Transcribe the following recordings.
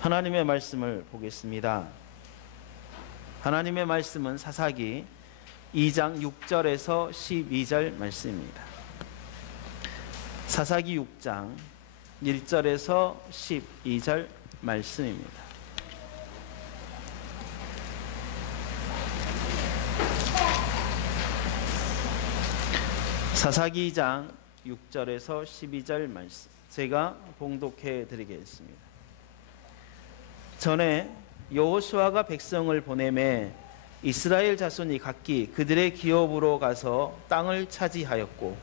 하나님의 말씀을 보겠습니다. 하나님의 말씀은 사사기 2장 6절에서 12절 말씀입니다. 사사기 6장 1절에서 12절 말씀입니다. 사사기 2장 6절에서 12절 말씀 제가 봉독해 드리겠습니다. 전에 여호수아가 백성을 보내매 이스라엘 자손이 각기 그들의 기업으로 가서 땅을 차지하였고,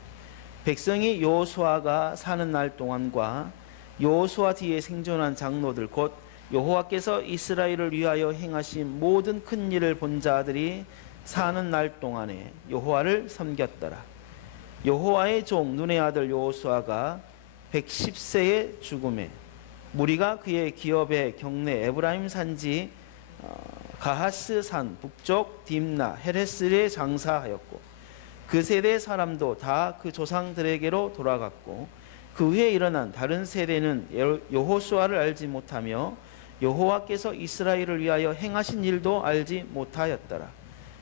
백성이 여호수아가 사는 날 동안과 여호수아 뒤에 생존한 장로들 곧 여호와께서 이스라엘을 위하여 행하신 모든 큰 일을 본 자들이 사는 날 동안에 여호와를 섬겼더라. 여호와의 종 눈의 아들 여호수아가 110세에 죽음에 무리가 그의 기업의 경내 에브라임 산지 가하스 산 북쪽 딥나 헤레스에 장사하였고, 그 세대 사람도 다 그 조상들에게로 돌아갔고, 그 후에 일어난 다른 세대는 여호수아를 알지 못하며 여호와께서 이스라엘을 위하여 행하신 일도 알지 못하였더라.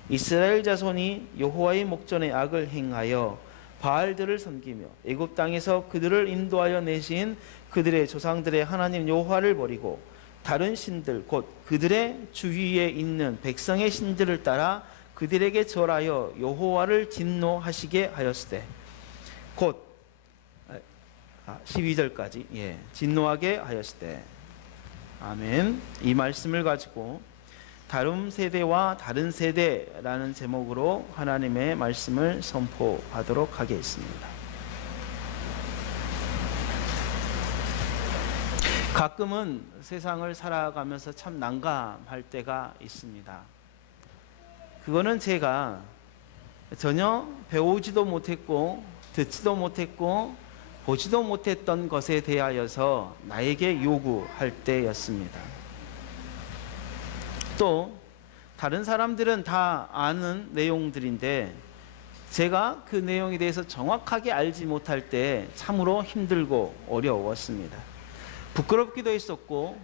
이스라엘 자손이 여호와의 목전에 악을 행하여 바알들을 섬기며 애굽 땅에서 그들을 인도하여 내신 그들의 조상들의 하나님 여호와를 버리고 다른 신들 곧 그들의 주위에 있는 백성의 신들을 따라 그들에게 절하여 여호와를 진노하시게 하였으되, 곧 12절까지 진노하게 하였으되. 아멘. 이 말씀을 가지고 다른 세대와 다른 세대라는 제목으로 하나님의 말씀을 선포하도록 하겠습니다. 가끔은 세상을 살아가면서 참 난감할 때가 있습니다. 그거는 제가 전혀 배우지도 못했고 듣지도 못했고 보지도 못했던 것에 대하여서 나에게 요구할 때였습니다. 또 다른 사람들은 다 아는 내용들인데 제가 그 내용에 대해서 정확하게 알지 못할 때 참으로 힘들고 어려웠습니다. 부끄럽기도 했었고,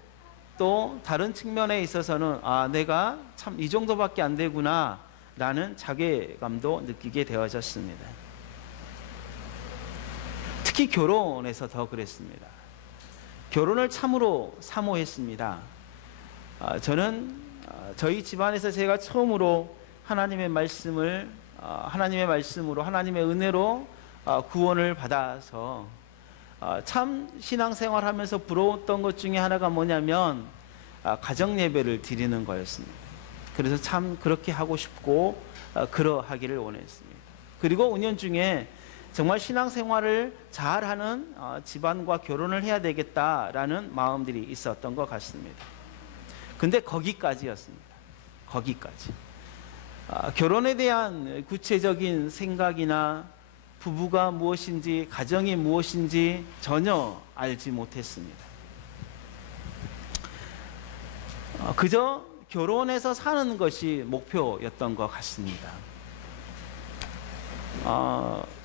또 다른 측면에 있어서는 내가 참 이 정도밖에 안 되구나 라는 자괴감도 느끼게 되어졌습니다. 특히 결혼에서 더 그랬습니다. 결혼을 참으로 사모했습니다. 저는 저희 집안에서 제가 처음으로 하나님의 말씀으로 하나님의 은혜로 구원을 받아서 참 신앙생활하면서 부러웠던 것 중에 하나가 뭐냐면 가정 예배를 드리는 거였습니다. 그래서 참 그렇게 하고 싶고 그러하기를 원했습니다. 그리고 은연중에 정말 신앙생활을 잘하는 집안과 결혼을 해야 되겠다라는 마음들이 있었던 것 같습니다. 근데 거기까지였습니다. 거기까지. 결혼에 대한 구체적인 생각이나 부부가 무엇인지 가정이 무엇인지 전혀 알지 못했습니다. 그저 결혼해서 사는 것이 목표였던 것 같습니다.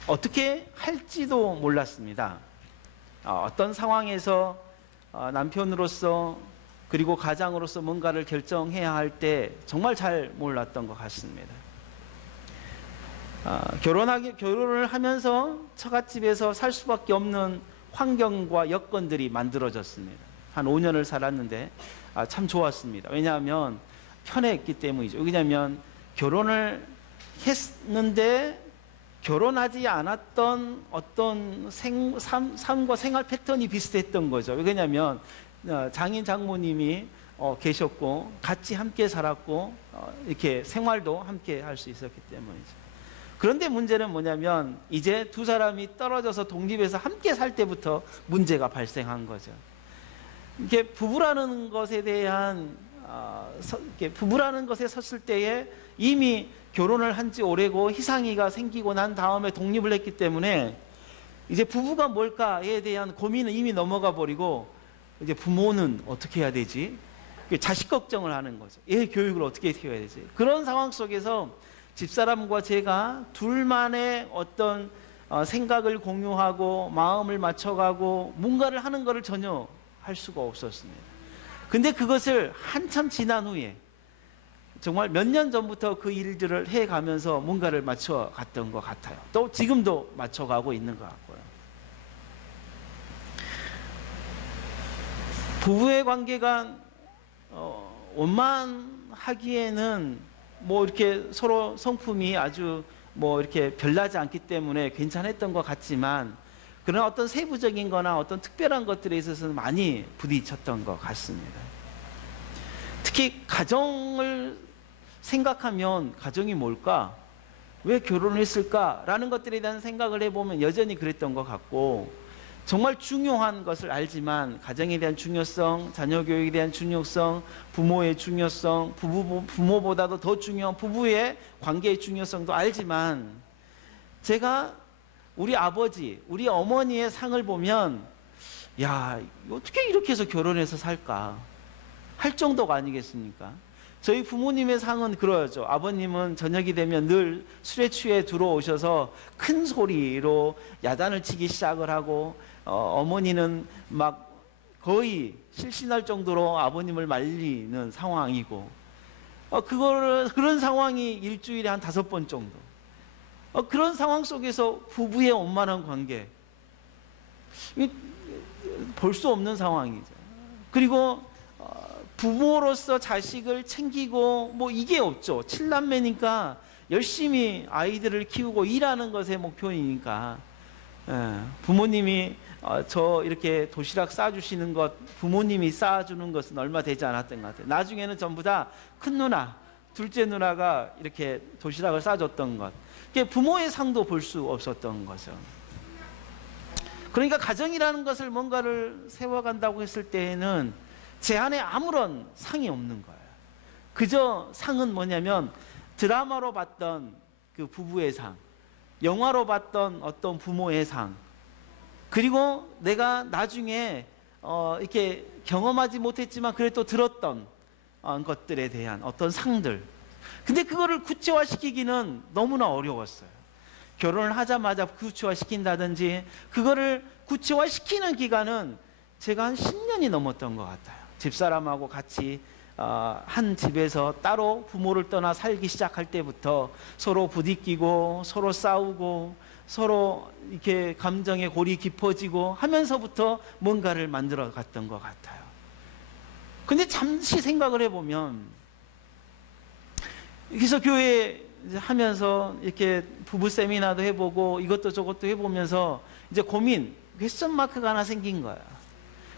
어떻게 할지도 몰랐습니다. 어떤 상황에서 남편으로서 그리고 가장으로서 뭔가를 결정해야 할 때 정말 잘 몰랐던 것 같습니다. 결혼을 하면서 처갓집에서 살 수밖에 없는 환경과 여건들이 만들어졌습니다. 한 5년을 살았는데 참 좋았습니다. 왜냐하면 편했기 때문이죠. 왜냐하면 결혼을 했는데 결혼하지 않았던 어떤 삶과 생활 패턴이 비슷했던 거죠. 왜냐하면 장인 장모님이 계셨고 같이 함께 살았고 이렇게 생활도 함께 할 수 있었기 때문이죠. 그런데 문제는 뭐냐면 이제 두 사람이 떨어져서 독립해서 함께 살 때부터 문제가 발생한 거죠. 이게 부부라는 것에 대한 부부라는 것에 섰을 때에 이미 결혼을 한 지 오래고 희상이가 생기고 난 다음에 독립을 했기 때문에 이제 부부가 뭘까에 대한 고민은 이미 넘어가 버리고 이제 부모는 어떻게 해야 되지? 자식 걱정을 하는 거죠. 얘 교육을 어떻게 해야 되지? 그런 상황 속에서 집사람과 제가 둘만의 어떤 생각을 공유하고 마음을 맞춰가고 뭔가를 하는 것을 전혀 할 수가 없었습니다. 근데 그것을 한참 지난 후에 정말 몇 년 전부터 그 일들을 해가면서 뭔가를 맞춰갔던 것 같아요. 또 지금도 맞춰가고 있는 것 같고요. 부부의 관계가 원만하기에는 뭐 이렇게 서로 성품이 아주 뭐 이렇게 별나지 않기 때문에 괜찮았던 것 같지만, 그런 어떤 세부적인 거나 어떤 특별한 것들에 있어서는 많이 부딪혔던 것 같습니다. 특히 가정을 생각하면 가정이 뭘까? 왜 결혼했을까? 라는 것들에 대한 생각을 해보면 여전히 그랬던 것 같고, 정말 중요한 것을 알지만 가정에 대한 중요성, 자녀 교육에 대한 중요성, 부모의 중요성, 부모보다도 더 중요한 부부의 관계의 중요성도 알지만, 제가 우리 아버지, 우리 어머니의 상을 보면 야, 어떻게 이렇게 해서 결혼해서 살까? 할 정도가 아니겠습니까? 저희 부모님의 상은 그러죠. 아버님은 저녁이 되면 늘 술에 취해 들어오셔서 큰 소리로 야단을 치기 시작을 하고, 어머니는 막 거의 실신할 정도로 아버님을 말리는 상황이고, 그런 상황이 일주일에 한 5번 정도. 그런 상황 속에서 부부의 원만한 관계, 볼 수 없는 상황이죠. 그리고 부모로서 자식을 챙기고 뭐 이게 없죠. 7남매니까 열심히 아이들을 키우고 일하는 것에 목표이니까, 부모님이 저 이렇게 도시락 싸주시는 것, 부모님이 싸주는 것은 얼마 되지 않았던 것 같아요. 나중에는 전부 다 큰 누나, 둘째 누나가 이렇게 도시락을 싸줬던 것, 부모의 상도 볼 수 없었던 거죠. 그러니까 가정이라는 것을 뭔가를 세워간다고 했을 때에는 제 안에 아무런 상이 없는 거예요. 그저 상은 뭐냐면 드라마로 봤던 그 부부의 상, 영화로 봤던 어떤 부모의 상, 그리고 내가 나중에 이렇게 경험하지 못했지만 그래도 들었던 것들에 대한 어떤 상들. 근데 그거를 구체화시키기는 너무나 어려웠어요. 결혼을 하자마자 구체화시킨다든지, 그거를 구체화시키는 기간은 제가 한 10년이 넘었던 것 같아요. 집사람하고 같이 한 집에서 따로 부모를 떠나 살기 시작할 때부터 서로 부딪히고 서로 싸우고 서로 이렇게 감정의 골이 깊어지고 하면서부터 뭔가를 만들어 갔던 것 같아요. 근데 잠시 생각을 해보면, 그래서 교회 하면서 이렇게 부부 세미나도 해보고 이것도 저것도 해보면서 이제 고민, 퀘스천 마크가 하나 생긴 거야.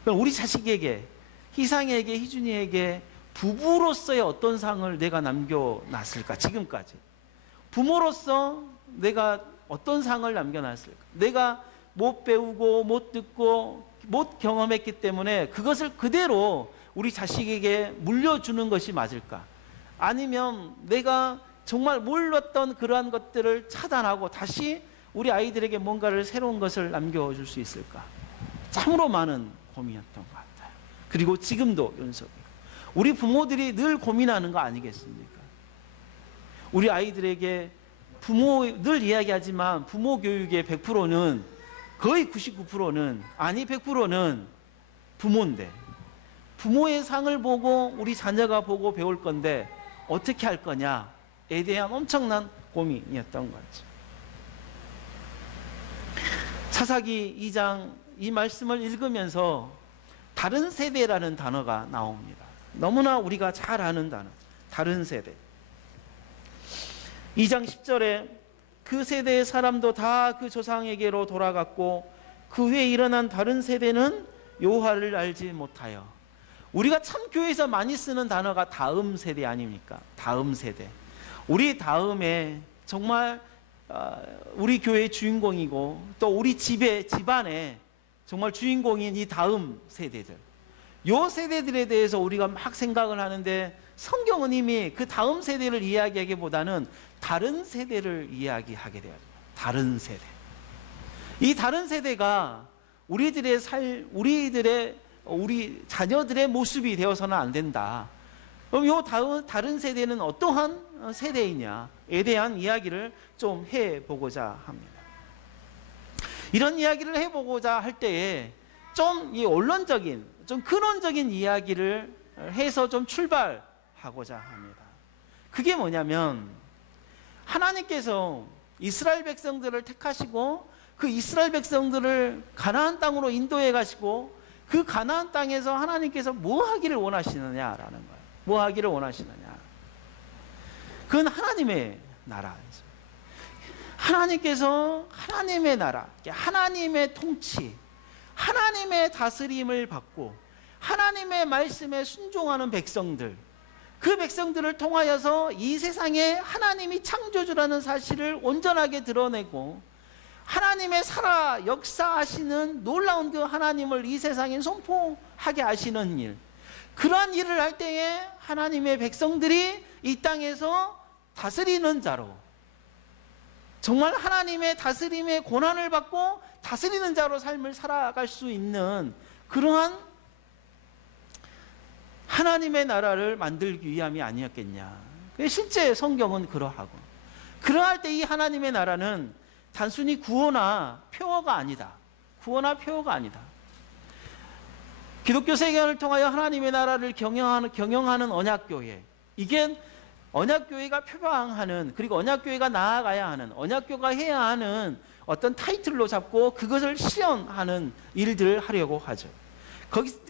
그럼 우리 자식에게, 희상에게, 희준이에게 부부로서의 어떤 상을 내가 남겨놨을까? 지금까지 부모로서 내가 어떤 상을 남겨놨을까? 내가 못 배우고 못 듣고 못 경험했기 때문에 그것을 그대로 우리 자식에게 물려주는 것이 맞을까? 아니면 내가 정말 몰랐던 그러한 것들을 차단하고 다시 우리 아이들에게 뭔가를 새로운 것을 남겨줄 수 있을까? 참으로 많은 고민이었던 것 같아요. 그리고 지금도 연속이에요. 우리 부모들이 늘 고민하는 거 아니겠습니까? 우리 아이들에게 늘 이야기하지만 부모 교육의 100%는, 거의 99%는, 아니 100%는 부모인데, 부모의 상을 보고 우리 자녀가 보고 배울 건데 어떻게 할 거냐에 대한 엄청난 고민이었던 거죠. 사사기 2장 이 말씀을 읽으면서 다른 세대라는 단어가 나옵니다. 너무나 우리가 잘 아는 단어, 다른 세대. 2장 10절에 그 세대의 사람도 다 그 조상에게로 돌아갔고 그 후에 일어난 다른 세대는 여호와를 알지 못하여. 우리가 참 교회에서 많이 쓰는 단어가 다음 세대 아닙니까? 다음 세대. 우리 다음에 정말 우리 교회의 주인공이고 또 우리 집안에 정말 주인공인 이 다음 세대들, 요 세대들에 대해서 우리가 막 생각을 하는데, 성경은 이미 그 다음 세대를 이야기하기보다는 다른 세대를 이야기하게 돼요. 다른 세대. 이 다른 세대가 우리 자녀들의 모습이 되어서는 안 된다. 그럼 요 다른 세대는 어떠한 세대이냐에 대한 이야기를 좀 해보고자 합니다. 이런 이야기를 해보고자 할 때에 좀 이 원론적인, 좀 근원적인 이야기를 해서 좀 출발하고자 합니다. 그게 뭐냐면 하나님께서 이스라엘 백성들을 택하시고 그 이스라엘 백성들을 가나안 땅으로 인도해 가시고 그 가나안 땅에서 하나님께서 뭐 하기를 원하시느냐라는 거예요. 뭐 하기를 원하시느냐. 그건 하나님의 나라죠. 하나님께서 하나님의 나라, 하나님의 통치, 하나님의 다스림을 받고 하나님의 말씀에 순종하는 백성들, 그 백성들을 통하여서 이 세상에 하나님이 창조주라는 사실을 온전하게 드러내고 하나님의 살아 역사하시는 놀라운 그 하나님을 이 세상에 선포하게 하시는 일, 그러한 일을 할 때에 하나님의 백성들이 이 땅에서 다스리는 자로, 정말 하나님의 다스림의 권한을 받고 다스리는 자로 삶을 살아갈 수 있는 그러한 하나님의 나라를 만들기 위함이 아니었겠냐. 실제 성경은 그러하고, 그러할 때 이 하나님의 나라는 단순히 구호나 표어가 아니다. 구호나 표어가 아니다. 기독교 세계관을 통하여 하나님의 나라를 경영하는 언약교회, 이게 언약교회가 표방하는, 그리고 언약교회가 나아가야 하는, 언약교가 해야 하는 어떤 타이틀로 잡고 그것을 실현하는 일들을 하려고 하죠.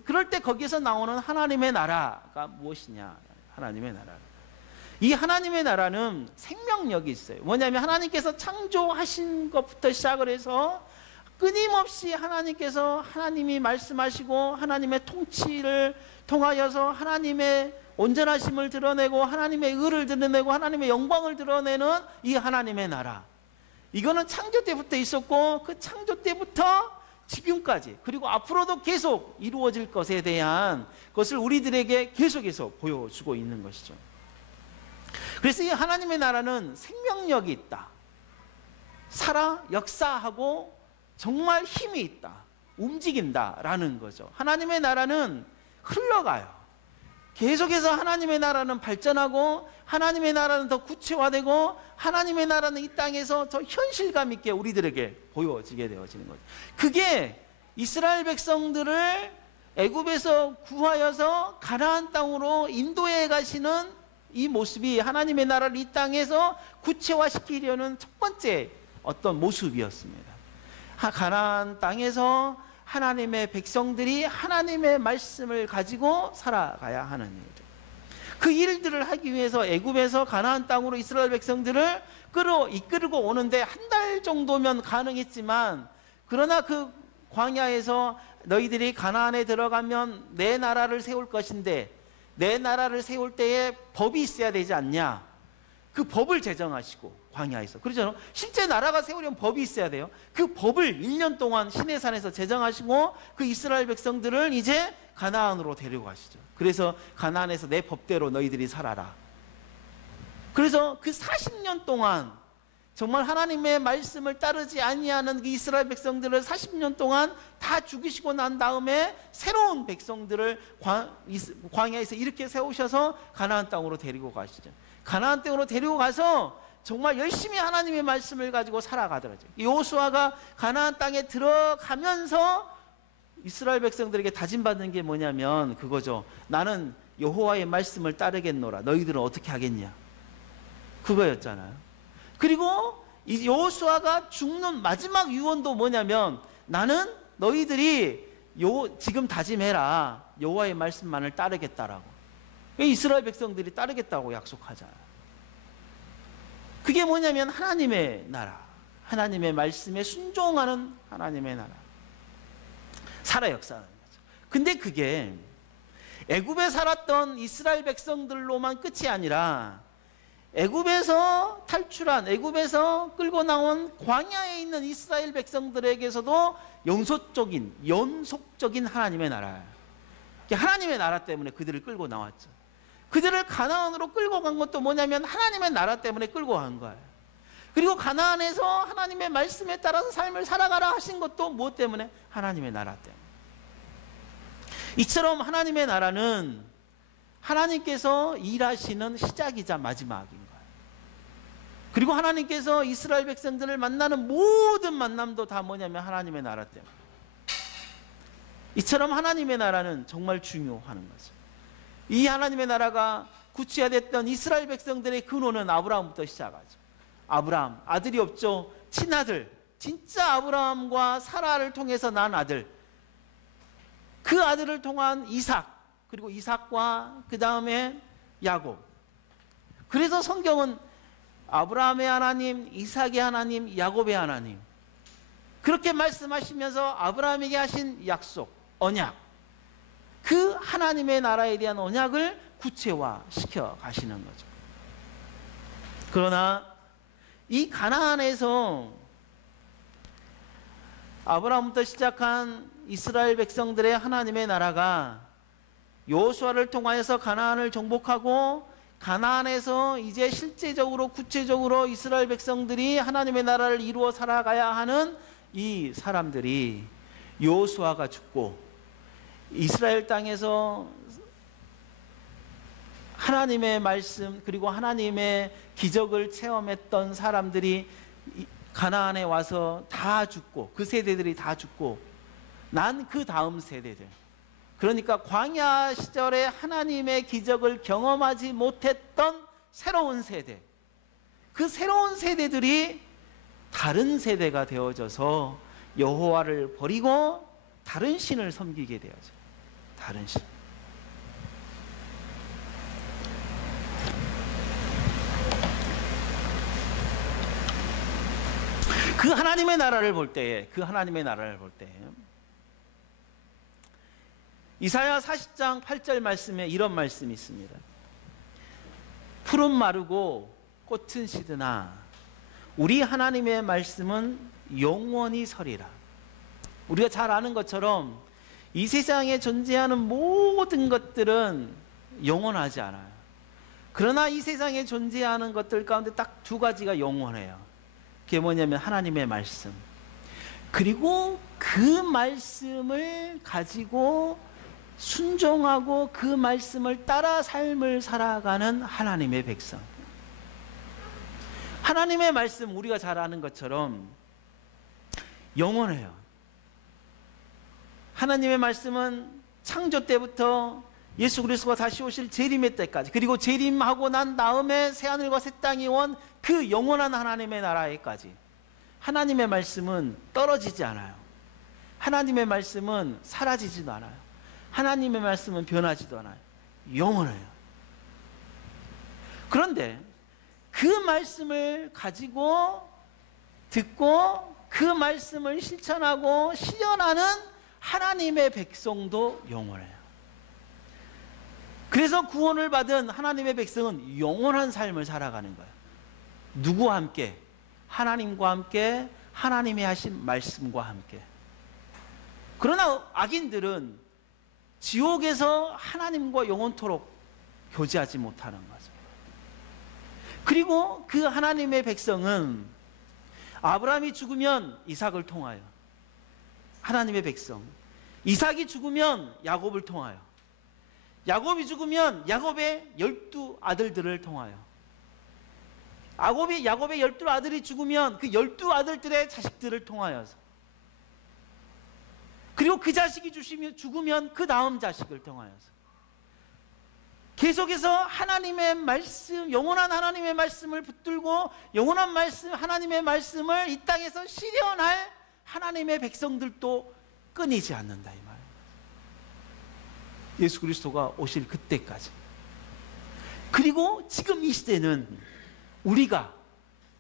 그럴 때 거기서 나오는 하나님의 나라가 무엇이냐. 하나님의 나라. 이 하나님의 나라는 생명력이 있어요. 뭐냐면 하나님께서 창조하신 것부터 시작을 해서 끊임없이 하나님이 말씀하시고 하나님의 통치를 통하여서 하나님의 온전하심을 드러내고 하나님의 의를 드러내고 하나님의 영광을 드러내는 이 하나님의 나라. 이거는 창조 때부터 있었고 그 창조 때부터 지금까지, 그리고 앞으로도 계속 이루어질 것에 대한 것을 우리들에게 계속해서 보여주고 있는 것이죠. 그래서 이 하나님의 나라는 생명력이 있다. 살아 역사하고 정말 힘이 있다. 움직인다라는 거죠. 하나님의 나라는 흘러가요. 계속해서 하나님의 나라는 발전하고 하나님의 나라는 더 구체화되고 하나님의 나라는 이 땅에서 더 현실감 있게 우리들에게 보여지게 되어지는 거죠. 그게 이스라엘 백성들을 애굽에서 구하여서 가나안 땅으로 인도해 가시는 이 모습이 하나님의 나라를 이 땅에서 구체화시키려는 첫 번째 어떤 모습이었습니다. 가나안 땅에서 하나님의 백성들이 하나님의 말씀을 가지고 살아가야 하는 일들, 그 일들을 하기 위해서 애굽에서 가나안 땅으로 이스라엘 백성들을 이끌고 오는데 한 달 정도면 가능했지만, 그러나 그 광야에서 너희들이 가나안에 들어가면 내 나라를 세울 것인데 내 나라를 세울 때에 법이 있어야 되지 않냐. 그 법을 제정하시고 광야에서, 그렇죠? 실제 나라가 세우려면 법이 있어야 돼요. 그 법을 1년 동안 시내산에서 제정하시고 그 이스라엘 백성들을 이제 가나안으로 데리고 가시죠. 그래서 가나안에서 내 법대로 너희들이 살아라. 그래서 그 40년 동안 정말 하나님의 말씀을 따르지 아니하는 그 이스라엘 백성들을 40년 동안 다 죽이시고 난 다음에 새로운 백성들을 광야에서 이렇게 세우셔서 가나안 땅으로 데리고 가시죠. 가나안 땅으로 데리고 가서 정말 열심히 하나님의 말씀을 가지고 살아가더라고요. 여호수아가 가나안 땅에 들어가면서 이스라엘 백성들에게 다짐받는 게 뭐냐면 그거죠. 나는 여호와의 말씀을 따르겠노라. 너희들은 어떻게 하겠냐. 그거였잖아요. 그리고 이 여호수아가 죽는 마지막 유언도 뭐냐면 나는 너희들이 지금 다짐해라. 여호와의 말씀만을 따르겠다라고. 이스라엘 백성들이 따르겠다고 약속하잖아요. 그게 뭐냐면 하나님의 나라, 하나님의 말씀에 순종하는 하나님의 나라, 살아 역사하는 거죠. 근데 그게 애굽에 살았던 이스라엘 백성들로만 끝이 아니라 애굽에서 탈출한, 애굽에서 끌고 나온 광야에 있는 이스라엘 백성들에게서도 연속적인 하나님의 나라예요. 하나님의 나라 때문에 그들을 끌고 나왔죠. 그들을 가나안으로 끌고 간 것도 뭐냐면 하나님의 나라 때문에 끌고 간 거예요. 그리고 가나안에서 하나님의 말씀에 따라서 삶을 살아가라 하신 것도 무엇 때문에? 하나님의 나라 때문에. 이처럼 하나님의 나라는 하나님께서 일하시는 시작이자 마지막인 거예요. 그리고 하나님께서 이스라엘 백성들을 만나는 모든 만남도 다 뭐냐면 하나님의 나라 때문에. 이처럼 하나님의 나라는 정말 중요한 거죠. 이 하나님의 나라가 구체화됐던 이스라엘 백성들의 근원은 아브라함부터 시작하죠. 아브라함, 아들이 없죠. 친아들, 진짜 아브라함과 사라를 통해서 난 아들, 그 아들을 통한 이삭, 그리고 이삭과 그 다음에 야곱. 그래서 성경은 아브라함의 하나님, 이삭의 하나님, 야곱의 하나님, 그렇게 말씀하시면서 아브라함에게 하신 약속, 언약, 그 하나님의 나라에 대한 언약을 구체화시켜 가시는 거죠. 그러나 이 가나안에서 아브라함부터 시작한 이스라엘 백성들의 하나님의 나라가 여호수아를 통하여서 가나안을 정복하고, 가나안에서 이제 실제적으로 구체적으로 이스라엘 백성들이 하나님의 나라를 이루어 살아가야 하는 이 사람들이 여호수아가 죽고, 이스라엘 땅에서 하나님의 말씀 그리고 하나님의 기적을 체험했던 사람들이 가나안에 와서 다 죽고, 그 세대들이 다 죽고 난 그 다음 세대들, 그러니까 광야 시절에 하나님의 기적을 경험하지 못했던 새로운 세대, 그 새로운 세대들이 다른 세대가 되어져서 여호와를 버리고 다른 신을 섬기게 되어져. 다른 신. 그 하나님의 나라를 볼 때에, 이사야 40장 8절 말씀에 이런 말씀이 있습니다. 풀은 마르고 꽃은 시드나 우리 하나님의 말씀은 영원히 서리라. 우리가 잘 아는 것처럼 이 세상에 존재하는 모든 것들은 영원하지 않아요. 그러나 이 세상에 존재하는 것들 가운데 딱 두 가지가 영원해요. 그게 뭐냐면 하나님의 말씀, 그리고 그 말씀을 가지고 순종하고 그 말씀을 따라 삶을 살아가는 하나님의 백성. 하나님의 말씀, 우리가 잘 아는 것처럼 영원해요. 하나님의 말씀은 창조 때부터 예수 그리스도가 다시 오실 재림의 때까지, 그리고 재림하고 난 다음에 새하늘과 새 땅이 온 그 영원한 하나님의 나라에까지 하나님의 말씀은 떨어지지 않아요. 하나님의 말씀은 사라지지도 않아요. 하나님의 말씀은 변하지도 않아요. 영원해요. 그런데 그 말씀을 가지고 듣고 그 말씀을 실천하고 실현하는 하나님의 백성도 영원해요. 그래서 구원을 받은 하나님의 백성은 영원한 삶을 살아가는 거예요. 누구와 함께? 하나님과 함께, 하나님이 하신 말씀과 함께. 그러나 악인들은 지옥에서 하나님과 영원토록 교제하지 못하는 거죠. 그리고 그 하나님의 백성은 아브라함이 죽으면 이삭을 통하여, 하나님의 백성, 이삭이 죽으면 야곱을 통하여, 야곱이 죽으면 야곱의 12 아들들을 통하여, 야곱의 12 아들이 죽으면 그 12 아들들의 자식들을 통하여서, 그리고 그 자식이 죽으면 그 다음 자식을 통하여서 계속해서 하나님의 말씀, 영원한 하나님의 말씀을 붙들고 영원한 말씀, 하나님의 말씀을 이 땅에서 실현할 하나님의 백성들도 끊이지 않는다, 이 말이에요. 예수 그리스도가 오실 그때까지. 그리고 지금 이 시대는 우리가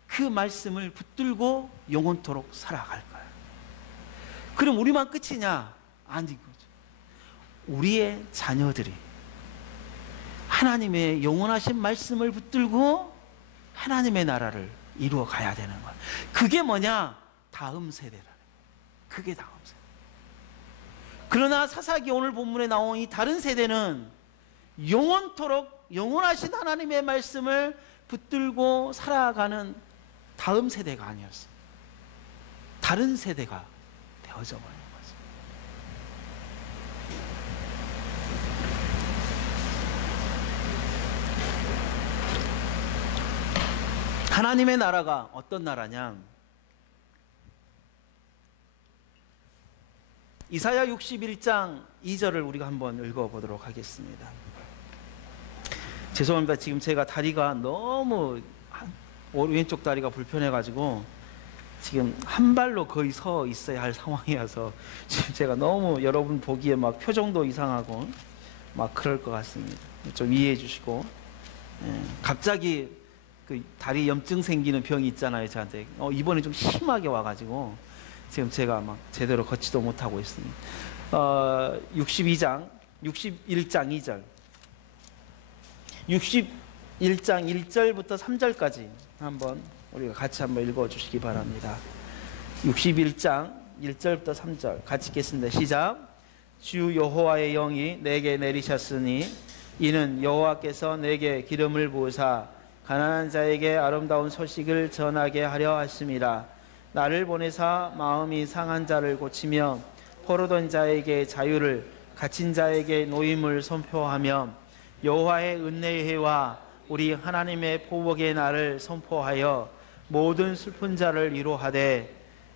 그 말씀을 붙들고 영원토록 살아갈 거예요. 그럼 우리만 끝이냐? 아니죠. 우리의 자녀들이 하나님의 영원하신 말씀을 붙들고 하나님의 나라를 이루어 가야 되는 거예요. 그게 뭐냐? 다음 세대라는 거예요. 그게 다음 세대. 그러나 사사기 오늘 본문에 나온 이 다른 세대는 영원토록 영원하신 하나님의 말씀을 붙들고 살아가는 다음 세대가 아니었어요. 다른 세대가 되어져 버린 거죠. 하나님의 나라가 어떤 나라냐? 이사야 61장 2절을 우리가 한번 읽어보도록 하겠습니다. 죄송합니다. 지금 제가 다리가 너무 왼쪽 다리가 불편해가지고 지금 한 발로 거의 서 있어야 할 상황이어서 지금 제가 너무 여러분 보기에 막 표정도 이상하고 막 그럴 것 같습니다. 좀 이해해 주시고. 갑자기 그 다리 염증 생기는 병이 있잖아요. 저한테 이번에 좀 심하게 와가지고 지금 제가 막 제대로 걷지도 못하고 있습니다. 61장 2절 61장 1절부터 3절까지 한번 우리가 같이 한번 읽어주시기 바랍니다. 61장 1절부터 3절 같이 읽겠습니다. 시작. 주 여호와의 영이 내게 내리셨으니 이는 여호와께서 내게 기름을 부으사 가난한 자에게 아름다운 소식을 전하게 하려 하심이라. 나를 보내사 마음이 상한 자를 고치며 포로된 자에게 자유를, 갇힌 자에게 노임을 선포하며 여호와의 은혜의 해와 우리 하나님의 보복의 날을 선포하여 모든 슬픈 자를 위로하되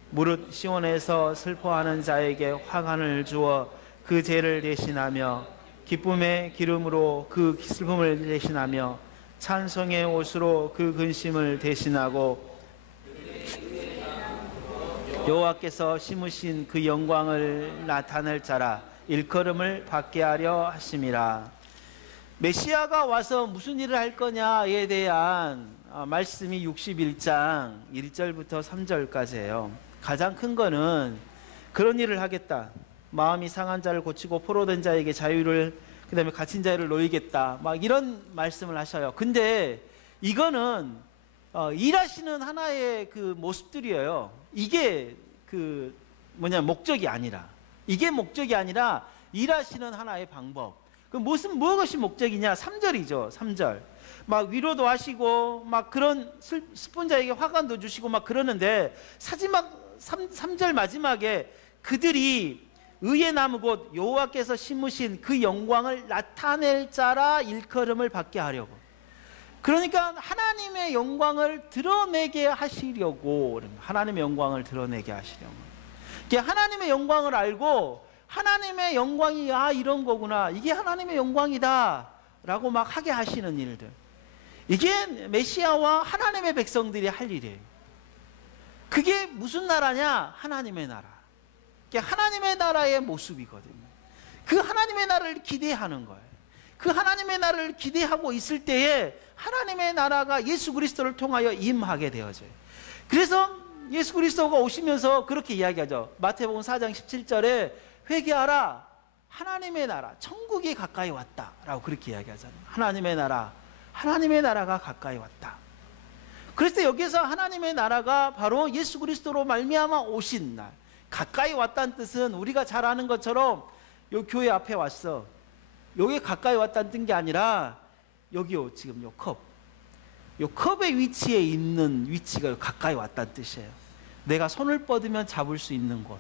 무릇 시온에서 슬퍼하는 자에게 화관을 주어 그 죄를 대신하며 기쁨의 기름으로 그 슬픔을 대신하며 찬송의 옷으로 그 근심을 대신하고 여호와께서 심으신 그 영광을 나타낼 자라 일컬음을 받게 하려 하심이라. 메시아가 와서 무슨 일을 할 거냐에 대한 말씀이 61장 1절부터 3절까지예요. 가장 큰 거는 그런 일을 하겠다. 마음이 상한 자를 고치고 포로된 자에게 자유를, 그 다음에 갇힌 자를 놓이겠다. 막 이런 말씀을 하셔요. 근데 이거는 일하시는 하나의 그 모습들이에요. 이게 그 목적이 아니라, 이게 목적이 아니라 일하시는 하나의 방법. 그 무엇이 목적이냐? 3절이죠. 3절. 막 위로도 하시고 막 그런 슬픈 자에게 화관도 주시고 막 그러는데 마지막 3절 마지막에 그들이 의의 나무 곧 여호와께서 심으신 그 영광을 나타낼 자라 일컬음을 받게 하려고. 그러니까 하나님의 영광을 드러내게 하시려고, 하나님의 영광을 드러내게 하시려고. 하나님의 영광을 알고 하나님의 영광이 이런 거구나, 이게 하나님의 영광이다 라고 막 하게 하시는 일들, 이게 메시아와 하나님의 백성들이 할 일이에요. 그게 무슨 나라냐? 하나님의 나라. 하나님의 나라의 모습이거든요. 그 하나님의 나라를 기대하는 거예요. 그 하나님의 나라를 기대하고 있을 때에 하나님의 나라가 예수 그리스도를 통하여 임하게 되어져요. 그래서 예수 그리스도가 오시면서 그렇게 이야기하죠. 마태복음 4장 17절에 회개하라, 하나님의 나라, 천국이 가까이 왔다 라고 그렇게 이야기하잖아요. 하나님의 나라가 가까이 왔다. 그래서 여기서 하나님의 나라가 바로 예수 그리스도로 말미암아 오신 날, 가까이 왔다는 뜻은 우리가 잘 아는 것처럼 요 교회 앞에 왔어, 여기 가까이 왔다는 뜻이 아니라 여기요, 지금 요 컵의 위치에 있는 위치가 가까이 왔다는 뜻이에요. 내가 손을 뻗으면 잡을 수 있는 곳,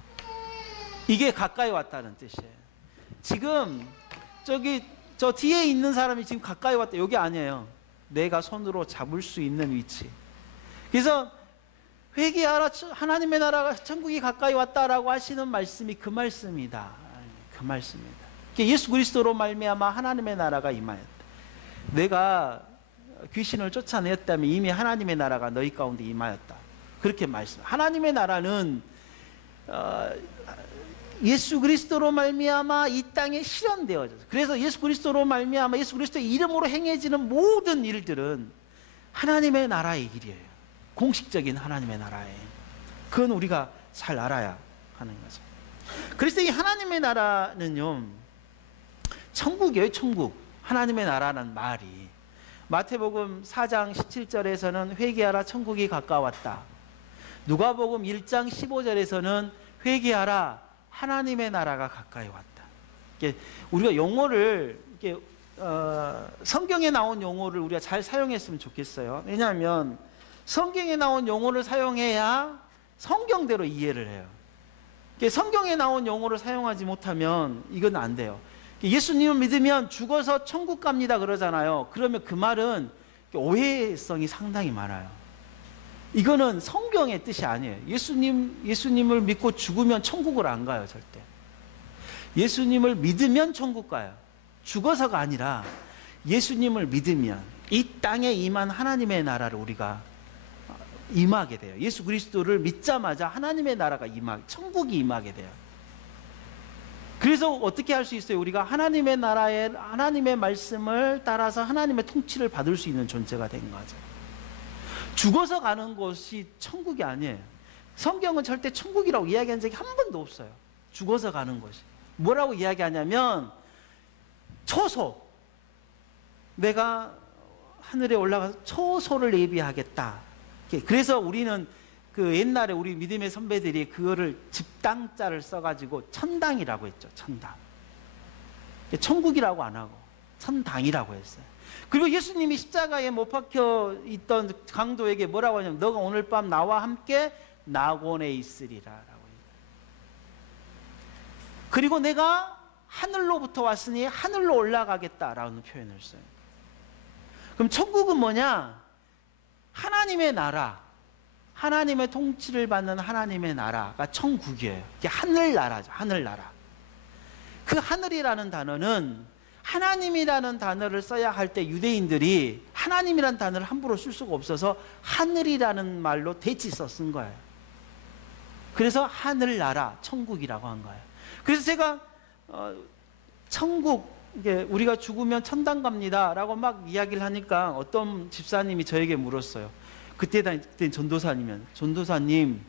이게 가까이 왔다는 뜻이에요. 지금 저 뒤에 있는 사람이 지금 가까이 왔다, 여기 아니에요. 내가 손으로 잡을 수 있는 위치. 그래서 회개하라, 하나님의 나라가, 천국이 가까이 왔다라고 하시는 말씀이 그 말씀이다. 그 말씀이다. 예수 그리스도로 말미암아 하나님의 나라가 임하였다. 내가 귀신을 쫓아냈다면 이미 하나님의 나라가 너희 가운데 임하였다. 그렇게 말씀. 하나님의 나라는 예수 그리스도로 말미암아 이 땅에 실현되어져서, 그래서 예수 그리스도로 말미암아 예수 그리스도의 이름으로 행해지는 모든 일들은 하나님의 나라의 일이에요. 공식적인 하나님의 나라에. 그건 우리가 잘 알아야 하는 거죠. 그래서 이 하나님의 나라는요, 천국이에요. 천국. 하나님의 나라는 말이 마태복음 4장 17절에서는 회개하라, 천국이 가까웠다. 누가복음 1장 15절에서는 회개하라, 하나님의 나라가 가까이 왔다. 우리가 용어를 성경에 나온 용어를 우리가 잘 사용했으면 좋겠어요. 왜냐하면 성경에 나온 용어를 사용해야 성경대로 이해를 해요. 성경에 나온 용어를 사용하지 못하면 이건 안 돼요. 예수님을 믿으면 죽어서 천국 갑니다 그러잖아요. 그러면 그 말은 오해성이 상당히 많아요. 이거는 성경의 뜻이 아니에요. 예수님을 믿고 죽으면 천국을 안 가요, 절대. 예수님을 믿으면 천국 가요. 죽어서가 아니라 예수님을 믿으면 이 땅에 임한 하나님의 나라를 우리가 임하게 돼요. 예수 그리스도를 믿자마자 하나님의 나라가 천국이 임하게 돼요. 그래서 어떻게 할 수 있어요? 우리가 하나님의 나라에 하나님의 말씀을 따라서 하나님의 통치를 받을 수 있는 존재가 된 거죠. 죽어서 가는 곳이 천국이 아니에요. 성경은 절대 천국이라고 이야기한 적이 한 번도 없어요. 죽어서 가는 곳이. 뭐라고 이야기하냐면 초소. 내가 하늘에 올라가서 초소를 예비하겠다. 그래서 우리는 그 옛날에 우리 믿음의 선배들이 그거를 집당자를 써가지고 천당이라고 했죠. 천당. 천국이라고 안 하고 천당이라고 했어요. 그리고 예수님이 십자가에 못 박혀 있던 강도에게 뭐라고 하냐면 너가 오늘 밤 나와 함께 낙원에 있으리라 라고 해요. 그리고 내가 하늘로부터 왔으니 하늘로 올라가겠다라는 표현을 써요. 그럼 천국은 뭐냐? 하나님의 나라, 하나님의 통치를 받는 하나님의 나라가 천국이에요. 이게 하늘나라죠. 하늘나라. 그 하늘이라는 단어는 하나님이라는 단어를 써야 할 때 유대인들이 하나님이라는 단어를 함부로 쓸 수가 없어서 하늘이라는 말로 대치서 쓴 거예요. 그래서 하늘나라, 천국이라고 한 거예요. 그래서 제가 천국, 이게 우리가 죽으면 천당 갑니다 라고 막 이야기를 하니까 어떤 집사님이 저에게 물었어요. 그때 전도사님이면 전도사님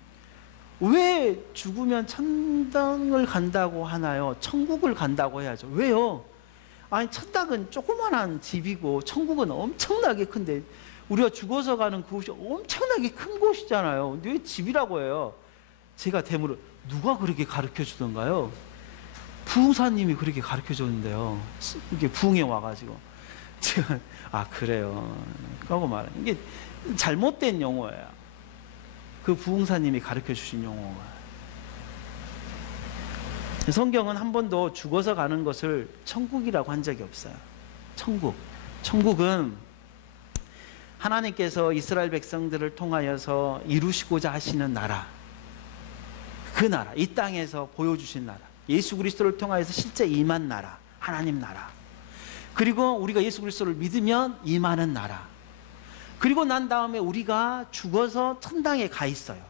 왜 죽으면 천당을 간다고 하나요? 천국을 간다고 해야죠. 왜요? 아니 천당은 조그만한 집이고 천국은 엄청나게 큰데 우리가 죽어서 가는 그곳이 엄청나게 큰 곳이잖아요. 근데 왜 집이라고 해요? 제가 대물어 누가 그렇게 가르쳐 주던가요? 부흥사님이 그렇게 가르쳐 줬는데요. 이게 부흥에 와가지고 제가 아 그래요. 그러고 말해. 이게 잘못된 용어예요. 그 부흥사님이 가르쳐 주신 용어가. 성경은 한 번도 죽어서 가는 것을 천국이라고 한 적이 없어요. 천국은 하나님께서 이스라엘 백성들을 통하여서 이루시고자 하시는 나라. 그 나라, 이 땅에서 보여주신 나라. 예수 그리스도를 통하여서 실제 임한 나라, 하나님 나라. 그리고 우리가 예수 그리스도를 믿으면 임하는 나라. 그리고 난 다음에 우리가 죽어서 천당에 가 있어요.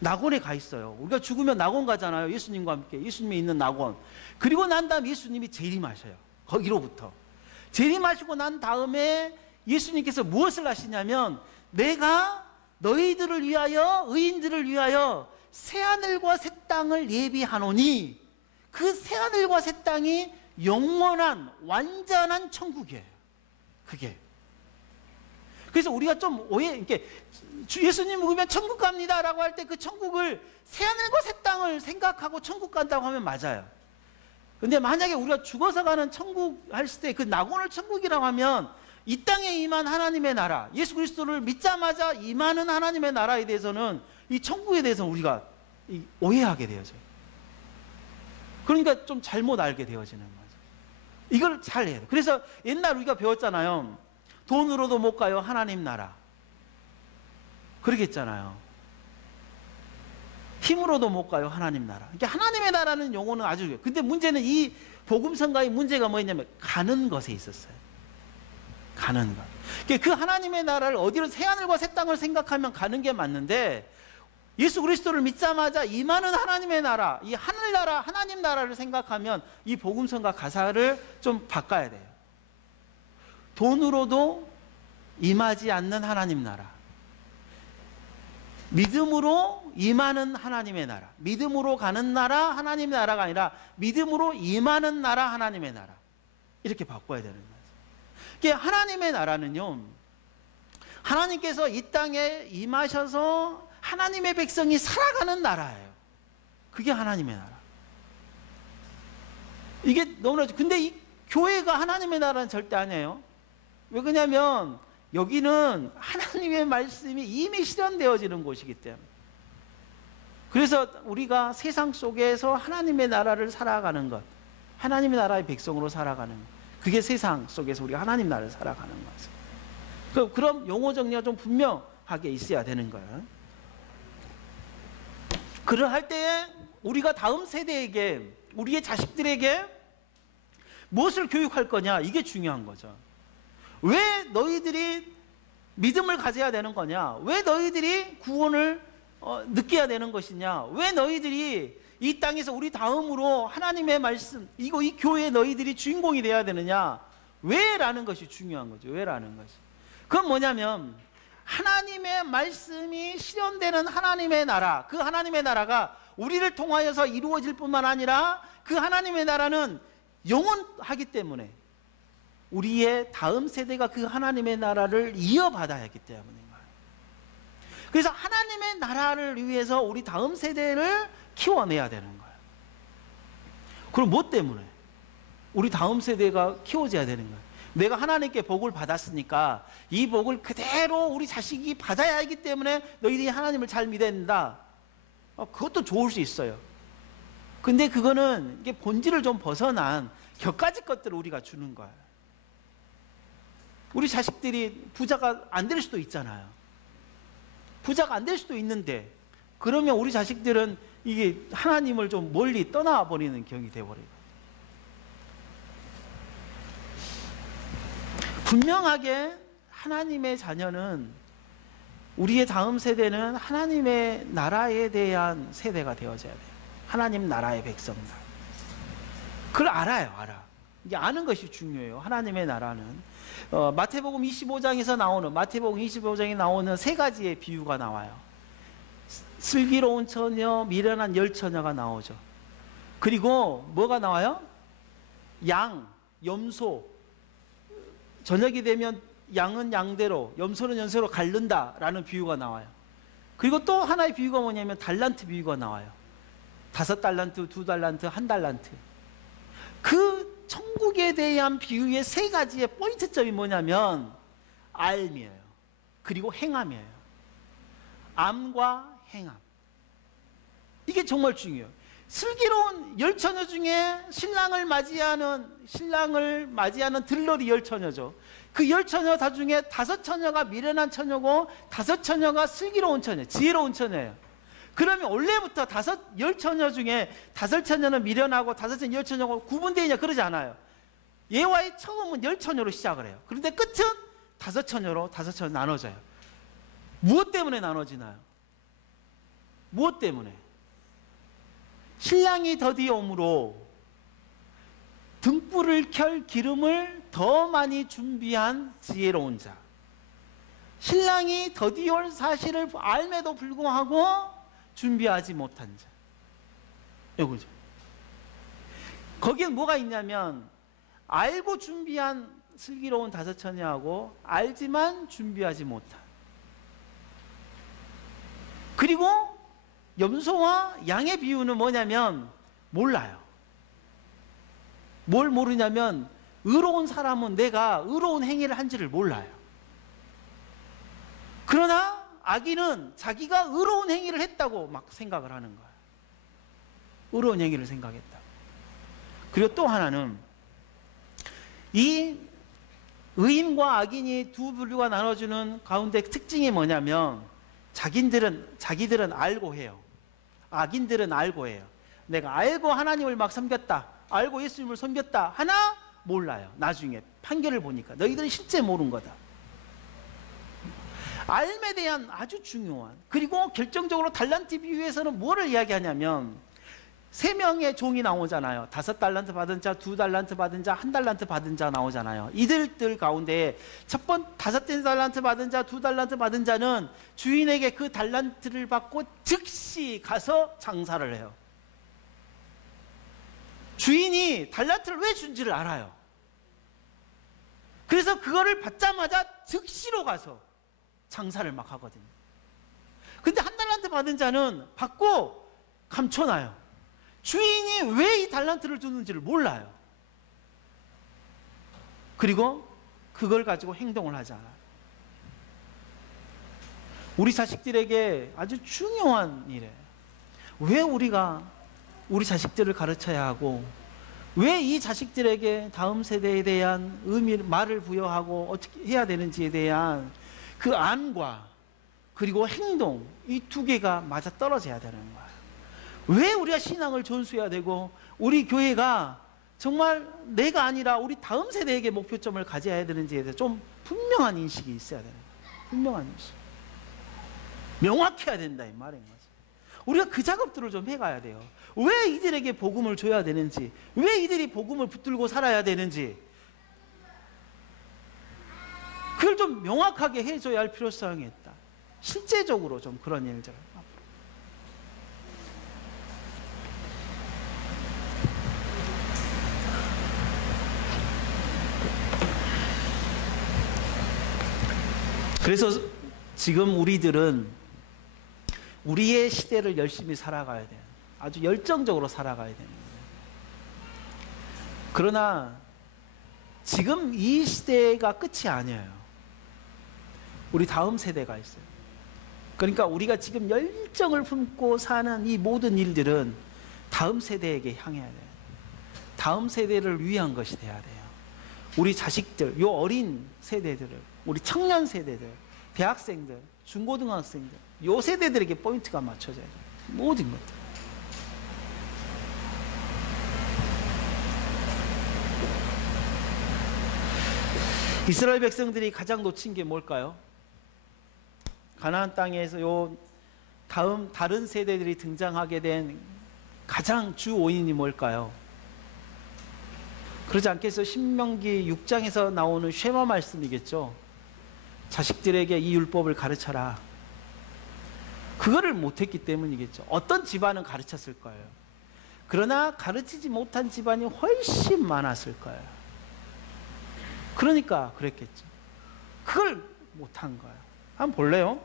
낙원에 가 있어요. 우리가 죽으면 낙원 가잖아요. 예수님과 함께. 예수님이 있는 낙원. 그리고 난 다음에 예수님이 재림하셔요. 거기로부터. 재림하시고 난 다음에 예수님께서 무엇을 하시냐면 내가 너희들을 위하여 의인들을 위하여 새하늘과 새 땅을 예비하노니 그 새하늘과 새 땅이 영원한 완전한 천국이에요. 그게. 그래서 우리가 좀 이렇게 예수님 믿으면 천국 갑니다 라고 할 때 그 천국을 새하늘과 새 땅을 생각하고 천국 간다고 하면 맞아요. 근데 만약에 우리가 죽어서 가는 천국 했을 때 그 낙원을 천국이라고 하면 이 땅에 임한 하나님의 나라, 예수 그리스도를 믿자마자 임하는 하나님의 나라에 대해서는 이 천국에 대해서는 우리가 오해하게 되어져요. 그러니까 좀 잘못 알게 되어지는 거죠. 이걸 잘 해야 돼요. 그래서 옛날 우리가 배웠잖아요. 돈으로도 못 가요, 하나님 나라. 그러겠잖아요. 힘으로도 못 가요, 하나님 나라. 그러니까 하나님의 나라는 용어는 아주 좋아요. 근데 문제는 이 복음성가의 문제가 뭐였냐면 가는 것에 있었어요. 가는 것. 그러니까 그 하나님의 나라를 어디로 새하늘과 새 땅을 생각하면 가는 게 맞는데 예수 그리스도를 믿자마자 임하는 하나님의 나라, 이 하늘나라, 하나님 나라를 생각하면 이 복음성가 가사를 좀 바꿔야 돼요. 돈으로도 임하지 않는 하나님 나라. 믿음으로 임하는 하나님의 나라. 믿음으로 가는 나라, 하나님의 나라가 아니라 믿음으로 임하는 나라, 하나님의 나라. 이렇게 바꿔야 되는 거예요. 그러니까 하나님의 나라는요, 하나님께서 이 땅에 임하셔서 하나님의 백성이 살아가는 나라예요. 그게 하나님의 나라. 이게 너무나, 근데 이 교회가 하나님의 나라는 절대 아니에요. 왜 그러냐면 여기는 하나님의 말씀이 이미 실현되어지는 곳이기 때문에. 그래서 우리가 세상 속에서 하나님의 나라를 살아가는 것, 하나님의 나라의 백성으로 살아가는 것, 그게 세상 속에서 우리가 하나님 나라를 살아가는 거죠. 그럼 용어 정리가 좀 분명하게 있어야 되는 거예요. 그러할 때에 우리가 다음 세대에게, 우리의 자식들에게 무엇을 교육할 거냐? 이게 중요한 거죠. 왜 너희들이 믿음을 가져야 되는 거냐? 왜 너희들이 구원을 느껴야 되는 것이냐? 왜 너희들이 이 땅에서 우리 다음으로 하나님의 말씀, 이 교회에 너희들이 주인공이 되어야 되느냐? 왜? 라는 것이 중요한 거죠. 왜? 라는 것이. 그건 뭐냐면 하나님의 말씀이 실현되는 하나님의 나라, 그 하나님의 나라가 우리를 통하여서 이루어질 뿐만 아니라 그 하나님의 나라는 영원하기 때문에 우리의 다음 세대가 그 하나님의 나라를 이어받아야 하기 때문인 거예요. 그래서 하나님의 나라를 위해서 우리 다음 세대를 키워내야 되는 거예요. 그럼 뭐 때문에? 우리 다음 세대가 키워져야 되는 거예요. 내가 하나님께 복을 받았으니까 이 복을 그대로 우리 자식이 받아야 하기 때문에 너희들이 하나님을 잘 믿어야 된다. 그것도 좋을 수 있어요. 근데 그거는 이게 본질을 좀 벗어난 격가지 것들을 우리가 주는 거예요. 우리 자식들이 부자가 안 될 수도 있잖아요. 부자가 안 될 수도 있는데 그러면 우리 자식들은 이게 하나님을 좀 멀리 떠나버리는 경이 되어버려요. 분명하게 하나님의 자녀는, 우리의 다음 세대는 하나님의 나라에 대한 세대가 되어져야 돼요. 하나님 나라의 백성들. 그걸 알아요. 이게 아는 것이 중요해요. 하나님의 나라는 마태복음 25장에서 나오는, 마태복음 25장에 나오는 세 가지의 비유가 나와요. 슬기로운 처녀, 미련한 열처녀가 나오죠. 그리고 뭐가 나와요? 양, 염소. 저녁이 되면 양은 양대로, 염소는 염소로 갈른다라는 비유가 나와요. 그리고 또 하나의 비유가 뭐냐면 달란트 비유가 나와요. 5달란트, 2달란트, 1달란트. 그 천국에 대한 비유의 세 가지의 포인트점이 뭐냐면 알미예요. 그리고 행함이에요. 암과 행함. 이게 정말 중요해요. 슬기로운 열처녀 중에 신랑을 맞이하는 들러리 열처녀죠. 그 열처녀 다 중에 5처녀가 미련한 처녀고 5처녀가 슬기로운 처녀, 지혜로운 처녀예요. 그러면 원래부터 10처녀 중에 5처녀는 미련하고 5처녀는 열처녀고 구분되어 있냐? 그러지 않아요. 예화의 처음은 열처녀로 시작을 해요. 그런데 끝은 5처녀로 나눠져요. 무엇 때문에 나눠지나요? 무엇 때문에? 신랑이 더디옴으로 등불을 켤 기름을 더 많이 준비한 지혜로운 자, 신랑이 더디올 사실을 알매도 불구하고 준비하지 못한 자. 이거죠. 거기에 뭐가 있냐면 알고 준비한 슬기로운 5처녀하고 알지만 준비하지 못한. 그리고 염소와 양의 비유는 뭐냐면 몰라요. 뭘 모르냐면 의로운 사람은 내가 의로운 행위를 한지를 몰라요. 그러나 악인은 자기가 의로운 행위를 했다고 막 생각을 하는 거예요. 의로운 행위를 생각했다. 그리고 또 하나는 이 의인과 악인이 두 부류가 나눠주는 가운데 특징이 뭐냐면 자기들은 알고 해요. 악인들은 알고 해요. 내가 알고 하나님을 막 섬겼다, 알고 예수님을 섬겼다 하나 몰라요. 나중에 판결을 보니까 너희들은 실제 모르는 거다. 알에 대한 아주 중요한, 그리고 결정적으로 달란트 비유에서는 뭐를 이야기하냐면 3명의 종이 나오잖아요. 5달란트 받은 자, 2달란트 받은 자, 1달란트 받은 자 나오잖아요. 이들들 가운데 첫 번 5달란트 받은 자, 2달란트 받은 자는 주인에게 그 달란트를 받고 즉시 가서 장사를 해요. 주인이 달란트를 왜 준지를 알아요. 그래서 그거를 받자마자 즉시로 가서 장사를 막 하거든요. 근데 1달란트 받은 자는 받고 감춰놔요. 주인이 왜 이 달란트를 주는지를 몰라요. 그리고 그걸 가지고 행동을 하지 않아요. 우리 자식들에게 아주 중요한 일이에요. 왜 우리가 우리 자식들을 가르쳐야 하고, 왜 이 자식들에게 다음 세대에 대한 말을 부여하고 어떻게 해야 되는지에 대한 그 안과 그리고 행동, 이 두 개가 맞아 떨어져야 되는 거예요. 왜 우리가 신앙을 전수해야 되고 우리 교회가 정말 내가 아니라 우리 다음 세대에게 목표점을 가져야 되는지에 대해서 좀 분명한 인식이 있어야 돼요. 분명한 인식. 명확해야 된다 이 말인 거죠. 우리가 그 작업들을 좀 해가야 돼요. 왜 이들에게 복음을 줘야 되는지, 왜 이들이 복음을 붙들고 살아야 되는지, 그걸 좀 명확하게 해줘야 할 필요성이 있다. 실제적으로 좀 그런 일들. 그래서 지금 우리들은 우리의 시대를 열심히 살아가야 돼요. 아주 열정적으로 살아가야 됩니다. 그러나 지금 이 시대가 끝이 아니에요. 우리 다음 세대가 있어요. 그러니까 우리가 지금 열정을 품고 사는 이 모든 일들은 다음 세대에게 향해야 돼요. 다음 세대를 위한 것이 돼야 돼요. 우리 자식들, 요 어린 세대들을, 우리 청년 세대들, 대학생들, 중고등학생들, 요 세대들에게 포인트가 맞춰져야 돼요. 모든 것들. 이스라엘 백성들이 가장 놓친 게 뭘까요? 가나안 땅에서 요 다른 세대들이 등장하게 된 가장 주 원인이 뭘까요? 그러지 않겠어요? 신명기 6장에서 나오는 쉐마 말씀이겠죠. 자식들에게 이 율법을 가르쳐라. 그거를 못했기 때문이겠죠. 어떤 집안은 가르쳤을 거예요. 그러나 가르치지 못한 집안이 훨씬 많았을 거예요. 그러니까 그랬겠죠. 그걸 못한 거예요. 한번 볼래요?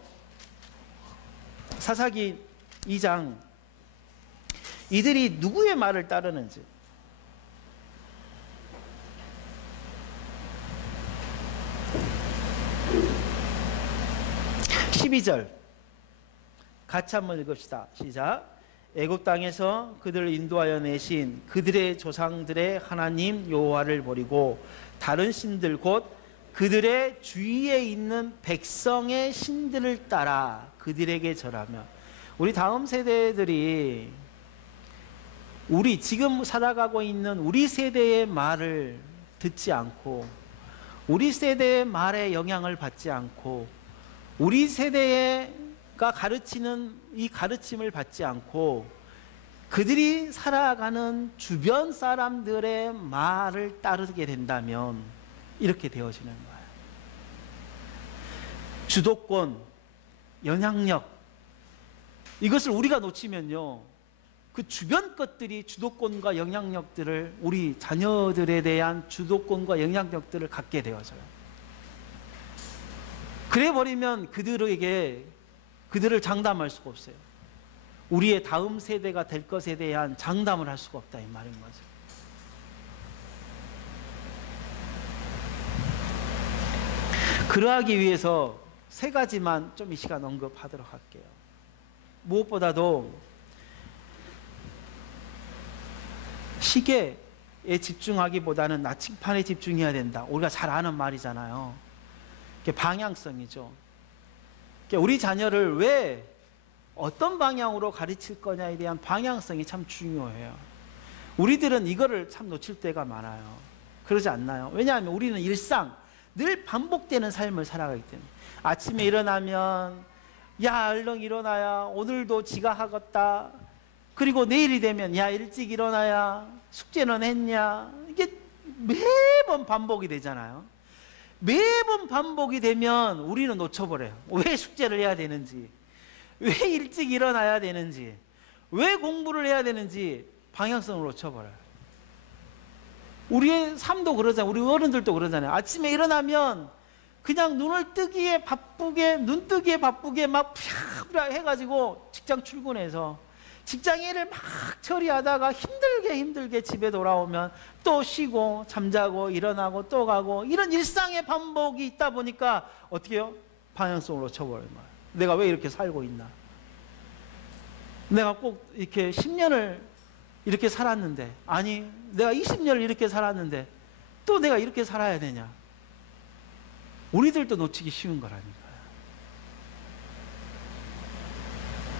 사사기 2장, 이들이 누구의 말을 따르는지. 12절 같이 한번 읽읍시다. 시작. 애굽 땅에서 그들을 인도하여 내신 그들의 조상들의 하나님 여호와를 버리고 다른 신들 곧 그들의 주위에 있는 백성의 신들을 따라 그들에게 절하며. 우리 다음 세대들이 우리 지금 살아가고 있는 우리 세대의 말을 듣지 않고, 우리 세대의 말에 영향을 받지 않고, 우리 세대가 가르치는 이 가르침을 받지 않고 그들이 살아가는 주변 사람들의 말을 따르게 된다면 이렇게 되어지는 거예요. 주도권, 영향력, 이것을 우리가 놓치면요, 그 주변 것들이 주도권과 영향력들을, 우리 자녀들에 대한 주도권과 영향력들을 갖게 되어져요. 그래 버리면 그들을 장담할 수가 없어요. 우리의 다음 세대가 될 것에 대한 장담을 할 수가 없다 이 말인 거죠. 그러하기 위해서 세 가지만 좀 이 시간 언급하도록 할게요. 무엇보다도 시계에 집중하기보다는 나침판에 집중해야 된다. 우리가 잘 아는 말이잖아요. 방향성이죠. 우리 자녀를 왜 어떤 방향으로 가르칠 거냐에 대한 방향성이 참 중요해요. 우리들은 이거를 참 놓칠 때가 많아요. 그러지 않나요? 왜냐하면 우리는 일상, 늘 반복되는 삶을 살아가기 때문에. 아침에 일어나면 야 얼른 일어나야 오늘도 지가 하겠다. 그리고 내일이 되면 야 일찍 일어나야 숙제는 했냐. 이게 매번 반복이 되잖아요. 매번 반복이 되면 우리는 놓쳐버려요. 왜 숙제를 해야 되는지, 왜 일찍 일어나야 되는지, 왜 공부를 해야 되는지 방향성을 놓쳐버려요. 우리의 삶도 그러잖아요. 우리 어른들도 그러잖아요. 아침에 일어나면 그냥 눈을 뜨기에 바쁘게, 눈 뜨기에 바쁘게 막 푸랴푸랴 해가지고 직장 출근해서 직장 일을 막 처리하다가 힘들게 집에 돌아오면 또 쉬고 잠자고 일어나고 또 가고, 이런 일상의 반복이 있다 보니까 어떻게 해요? 방향성을 놓쳐버려요. 내가 왜 이렇게 살고 있나? 내가 꼭 이렇게 10년을 이렇게 살았는데, 아니 내가 20년을 이렇게 살았는데 또 내가 이렇게 살아야 되냐? 우리들도 놓치기 쉬운 거라니까요.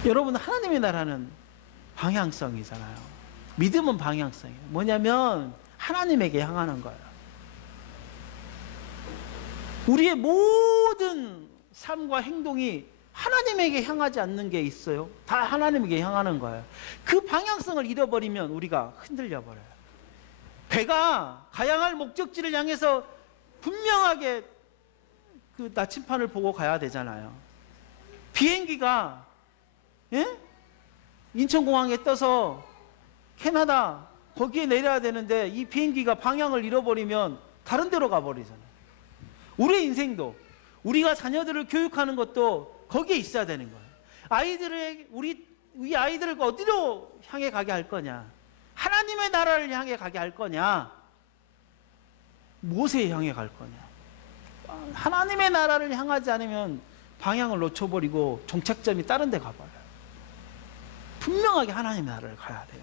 여러분, 하나님의 나라는 방향성이잖아요. 믿음은 방향성이에요. 뭐냐면 하나님에게 향하는 거예요. 우리의 모든 삶과 행동이 하나님에게 향하지 않는 게 있어요. 다 하나님에게 향하는 거예요. 그 방향성을 잃어버리면 우리가 흔들려 버려요. 배가 가야 할 목적지를 향해서 분명하게 그 나침판을 보고 가야 되잖아요. 비행기가 인천공항에 떠서 캐나다 거기에 내려야 되는데 이 비행기가 방향을 잃어버리면 다른 데로 가버리잖아요. 우리의 인생도, 우리가 자녀들을 교육하는 것도 거기에 있어야 되는 거예요. 우리 아이들을 어디로 향해 가게 할 거냐? 하나님의 나라를 향해 가게 할 거냐? 무엇에 향해 갈 거냐? 하나님의 나라를 향하지 않으면 방향을 놓쳐버리고 종착점이 다른 데 가버려요. 분명하게 하나님의 나라를 가야 돼요.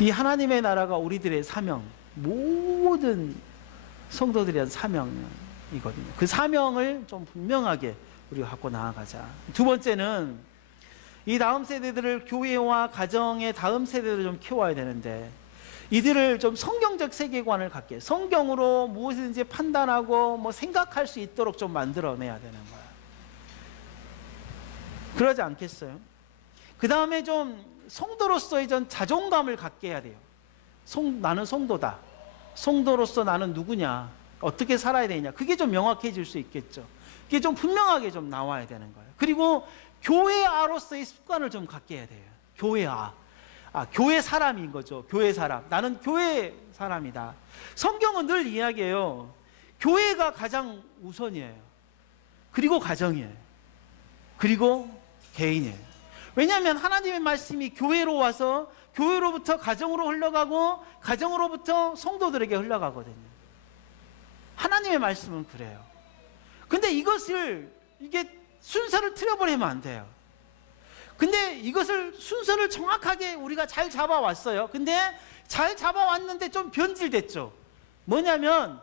이 하나님의 나라가 우리들의 사명, 모든 성도들에 대한 사명이거든요. 그 사명을 좀 분명하게 우리가 갖고 나아가자. 두 번째는 이 다음 세대들을, 교회와 가정의 다음 세대들을 좀 키워야 되는데, 이들을 좀 성경적 세계관을 갖게, 성경으로 무엇이든지 판단하고 생각할 수 있도록 좀 만들어내야 되는 거야. 그러지 않겠어요? 그 다음에 좀 성도로서의 좀 자존감을 갖게 해야 돼요. 나는 성도다. 성도로서 나는 누구냐, 어떻게 살아야 되냐, 그게 좀 명확해질 수 있겠죠. 그게 좀 분명하게 좀 나와야 되는 거예요. 그리고 교회아로서의 습관을 좀 갖게 해야 돼요. 교회아. 교회 사람인 거죠. 교회 사람. 나는 교회 사람이다. 성경은 늘 이야기해요. 교회가 가장 우선이에요. 그리고 가정이에요. 그리고 개인이에요. 왜냐하면 하나님의 말씀이 교회로 와서 교회로부터 가정으로 흘러가고 가정으로부터 성도들에게 흘러가거든요. 하나님의 말씀은 그래요. 근데 이게 순서를 틀어버리면 안 돼요. 근데 이것을 순서를 정확하게 우리가 잘 잡아왔어요. 근데 잘 잡아왔는데 좀 변질됐죠. 뭐냐면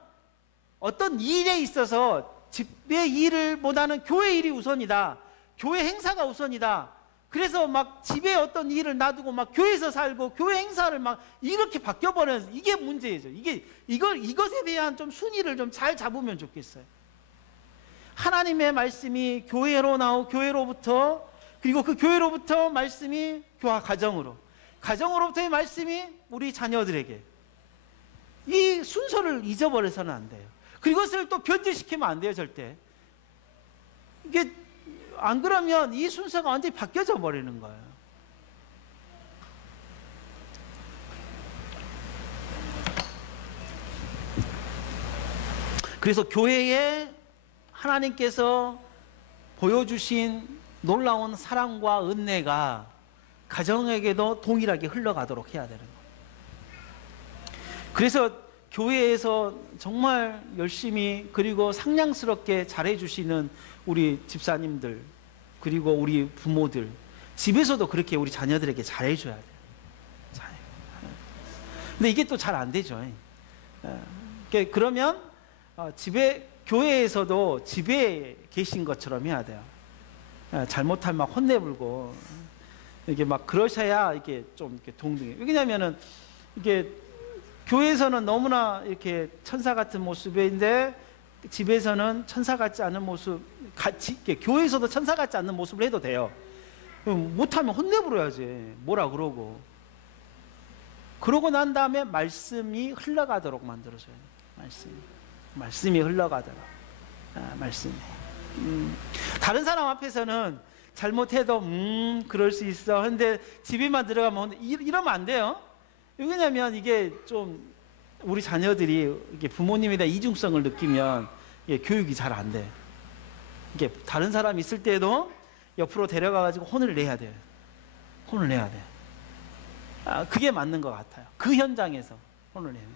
어떤 일에 있어서 집의 일을 보다는 교회 일이 우선이다. 교회 행사가 우선이다. 그래서 막 집에 어떤 일을 놔두고 막 교회에서 살고 교회 행사를 막 이렇게 바뀌어버려서 이게 문제죠. 이것에 대한 좀 순위를 좀 잘 잡으면 좋겠어요. 하나님의 말씀이 교회로 나오고 교회로부터, 그리고 그 교회로부터 말씀이 가정으로, 가정으로부터의 말씀이 우리 자녀들에게, 이 순서를 잊어버려서는 안 돼요. 그것을 또 변질시키면 안 돼요. 절대. 이게 안 그러면 이 순서가 완전히 바뀌어져 버리는 거예요. 그래서 교회에 하나님께서 보여주신 놀라운 사랑과 은혜가 가정에게도 동일하게 흘러가도록 해야 되는 거예요. 그래서 교회에서 정말 열심히 그리고 상냥스럽게 잘해주시는 우리 집사님들, 그리고 우리 부모들, 집에서도 그렇게 우리 자녀들에게 잘해줘야 돼요. 근데 이게 또 잘 안 되죠. 그러면 교회에서도 집에 계신 것처럼 해야 돼요. 잘못하면 막 혼내불고, 이게 막 그러셔야 이게 좀 이렇게 동등해요. 왜냐면은 이게 교회에서는 너무나 이렇게 천사 같은 모습인데 집에서는 천사 같지 않은 모습, 교회에서도 천사 같지 않는 모습을 해도 돼요. 못하면 혼내불어야지. 뭐라 그러고. 그러고 난 다음에 말씀이 흘러가도록 만들어줘요. 말씀이 흘러가도록. 말씀이. 다른 사람 앞에서는 잘못해도 그럴 수 있어. 근데 집에만 들어가면 이러면 안 돼요. 왜냐면 이게 좀 우리 자녀들이 이게 부모님에 대한 이중성을 느끼면 이게 교육이 잘 안 돼. 이게 다른 사람이 있을 때도 옆으로 데려가가지고 혼을 내야 돼요. 혼을 내야 돼. 그게 맞는 것 같아요. 그 현장에서 혼을 내는.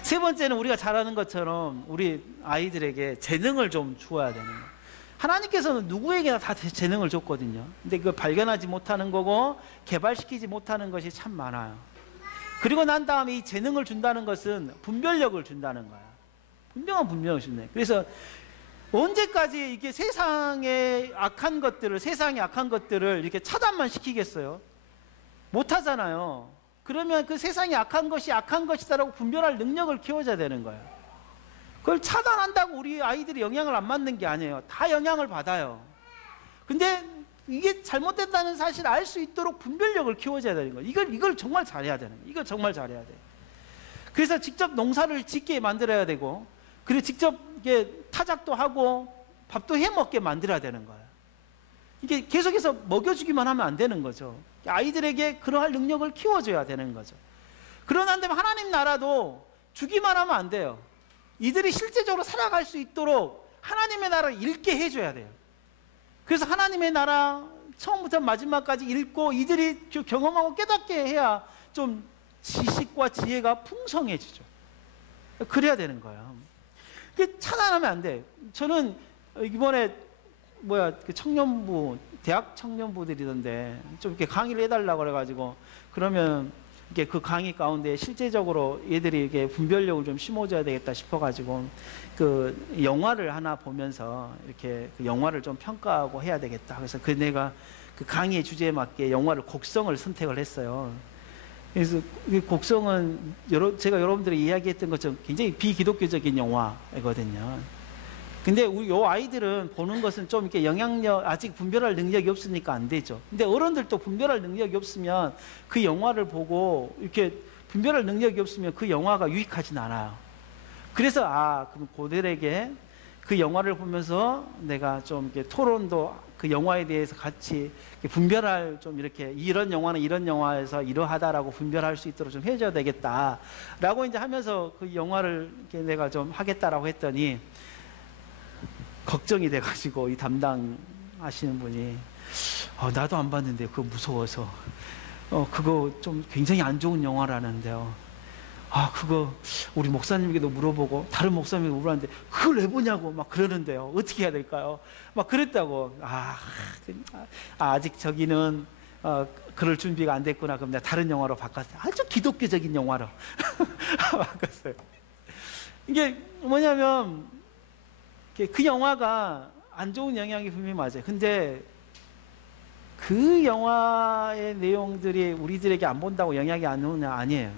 세 번째는 우리가 잘 아는 것처럼 우리 아이들에게 재능을 좀 주어야 되는 거예요. 하나님께서는 누구에게나 다 재능을 줬거든요. 근데 그걸 발견하지 못하는 거고 개발시키지 못하는 것이 참 많아요. 그리고 난 다음에 이 재능을 준다는 것은 분별력을 준다는 거야. 분명한 분별력을 준다. 그래서 언제까지 이게 세상의 악한 것들을 이렇게 차단만 시키겠어요? 못 하잖아요. 그러면 그 세상이 악한 것이 악한 것이다라고 분별할 능력을 키워줘야 되는 거예요. 그걸 차단한다고 우리 아이들이 영향을 안 받는 게 아니에요. 다 영향을 받아요. 근데 이게 잘못됐다는 사실을 알 수 있도록 분별력을 키워줘야 되는 거예요. 이걸 정말 잘해야 되는 거예요. 이걸 정말 잘해야 돼요. 그래서 직접 농사를 짓게 만들어야 되고, 그리고 직접 이게 타작도 하고 밥도 해 먹게 만들어야 되는 거예요. 이게 계속해서 먹여주기만 하면 안 되는 거죠. 아이들에게 그러할 능력을 키워줘야 되는 거죠. 그러는데 하나님 나라도 주기만 하면 안 돼요. 이들이 실제적으로 살아갈 수 있도록 하나님의 나라를 읽게 해줘야 돼요. 그래서 하나님의 나라 처음부터 마지막까지 읽고 이들이 경험하고 깨닫게 해야 좀 지식과 지혜가 풍성해지죠. 그래야 되는 거예요. 차단하면 안 돼. 저는 이번에 그 청년부, 대학 청년부들이던데 좀 이렇게 강의를 해달라고 그래가지고, 그러면 이게 그 강의 가운데 실제적으로 얘들이 이게 분별력을 좀 심어줘야 되겠다 싶어가지고 그 영화를 하나 보면서 이렇게 그 영화를 좀 평가하고 해야 되겠다. 그래서 내가 그 강의의 주제에 맞게 영화를 곡성을 선택을 했어요. 그래서 이 곡성은 제가 여러분들이 이야기했던 것처럼 굉장히 비기독교적인 영화거든요. 근데 우리 요 아이들은 보는 것은 좀 이렇게 영향력, 아직 분별할 능력이 없으니까 안 되죠. 근데 어른들도 분별할 능력이 없으면 그 영화를 보고 이렇게 분별할 능력이 없으면 그 영화가 유익하진 않아요. 그래서 그럼 고들에게 그 영화를 보면서 내가 좀 이렇게 토론도 그 영화에 대해서 같이 분별할, 좀 이렇게 이런 영화는 이런 영화에서 이러하다라고 분별할 수 있도록 좀 해줘야 되겠다라고 이제 하면서 그 영화를 이렇게 내가 좀 하겠다라고 했더니 걱정이 돼가지고 이 담당하시는 분이 나도 안 봤는데 그거 무서워서 그거 좀 굉장히 안 좋은 영화라는데요. 그거 우리 목사님에게도 물어보고 다른 목사님에게 물어봤는데 그걸 왜 보냐고 막 그러는데요. 어떻게 해야 될까요? 막 그랬다고. 아직 저기는 그럴 준비가 안 됐구나. 그럼 내가 다른 영화로 바꿨어요. 아주 기독교적인 영화로 바꿨어요. 이게 뭐냐면 그 영화가 안 좋은 영향이 분명히 맞아요. 근데 그 영화의 내용들이 우리들에게 안 본다고 영향이 안 오냐? 아니에요.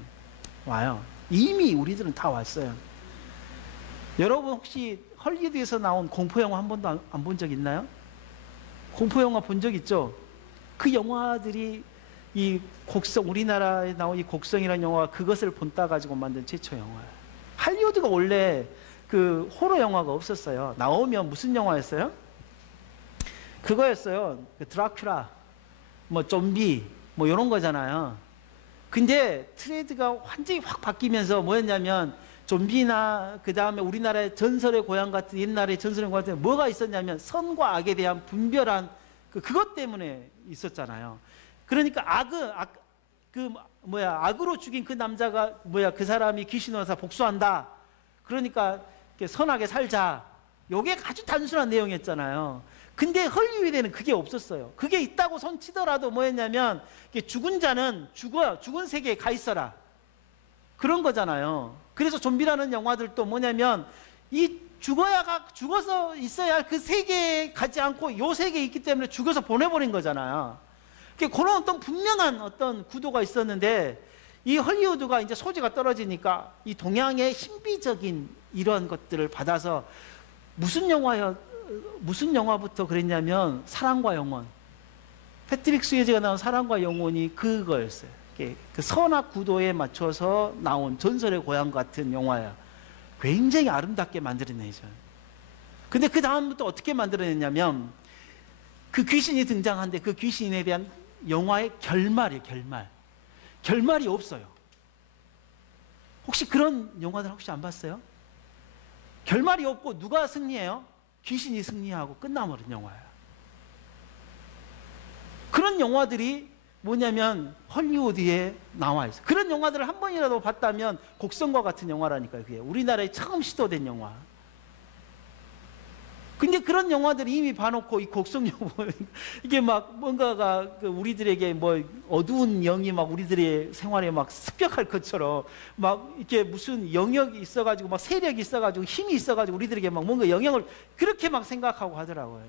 와요. 이미 우리들은 다 왔어요. 여러분 혹시 헐리우드에서 나온 공포영화 한 번도 안 본 적 있나요? 공포영화 본 적 있죠? 그 영화들이 이 곡성, 우리나라에 나온 이 곡성이라는 영화가 그것을 본따 가지고 만든 최초 영화예요. 할리우드가 원래 그 호러 영화가 없었어요. 나오면 무슨 영화였어요? 그거였어요. 그 드라큘라, 좀비, 이런 거잖아요. 근데 트렌드가 완전히 확 바뀌면서 뭐였냐면, 좀비나 그 다음에 우리나라의 전설의 고향 같은 옛날의 전설의 고향 같은 뭐가 있었냐면 선과 악에 대한 분별한 그것 때문에 있었잖아요. 그러니까 악으로 죽인 그 남자가 그 사람이 귀신 와서 복수한다. 그러니까 선하게 살자. 이게 아주 단순한 내용이었잖아요. 근데 헐리우드에는 그게 없었어요. 그게 있다고 손치더라도 뭐였냐면 죽은 자는 죽어요. 죽은 세계에 가 있어라. 그런 거잖아요. 그래서 좀비라는 영화들도 뭐냐면 이 죽어서 있어야 할 그 세계에 가지 않고 요 세계에 있기 때문에 죽어서 보내버린 거잖아요. 그런 어떤 분명한 어떤 구도가 있었는데 이 헐리우드가 이제 소재가 떨어지니까 이 동양의 신비적인 이런 것들을 받아서 무슨 영화부터 그랬냐면 사랑과 영혼. 패트릭 스웨이즈가 나온 사랑과 영혼이 그거였어요. 그 선악 구도에 맞춰서 나온 전설의 고향 같은 영화야. 굉장히 아름답게 만들어내죠. 근데 그 다음부터 어떻게 만들어냈냐면 그 귀신이 등장하는데 그 귀신에 대한 영화의 결말이에요. 결말이 없어요. 혹시 그런 영화들 혹시 안 봤어요? 결말이 없고 누가 승리해요? 귀신이 승리하고 끝나버린 영화예요. 그런 영화들이 뭐냐면 헐리우드에 나와 있어요. 그런 영화들을 한 번이라도 봤다면 곡성과 같은 영화라니까요. 그게 우리나라에 처음 시도된 영화. 근데 그런 영화들이 이미 봐놓고 이 곡성 영화 이게 막 뭔가가 우리들에게 뭐 어두운 영이 막 우리들의 생활에 막 습격할 것처럼 막 이렇게 무슨 영역이 있어가지고 막 세력이 있어가지고 힘이 있어가지고 우리들에게 막 뭔가 영향을 그렇게 막 생각하고 하더라고요.